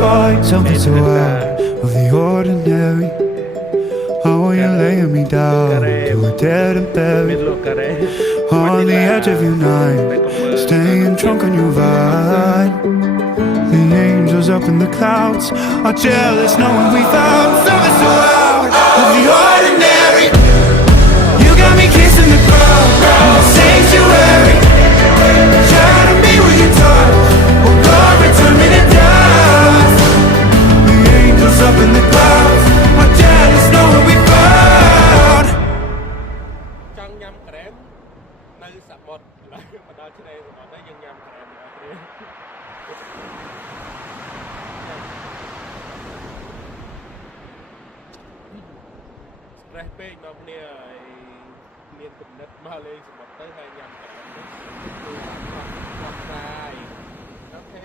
find something so out of the ordinary. How are you laying me down to a dead and buried on the edge of your night, staying drunk on your vine. The angels up in the clouds are jealous knowing we found something so out of the ordinary. You got me kissing the ground in the sanctuary, shining me with your touch. Oh Lord, return me to dust. The angels up in the clouds are jealous knowing we found. ចង់ញ៉ាំក្រែមនៅសមុទ្រឡើយមកដល់ឆ្នេរសមុទ្រហើយយើងញ៉ាំក្រែមទាំងអស់គ្នាស្រេះពេកមកគ្នាហើយមានគំនិតមកលេងសមុទ្រទៅហើយញ៉ាំក្រែមនេះគឺអត់ខ្វះខ្វាយអូខេ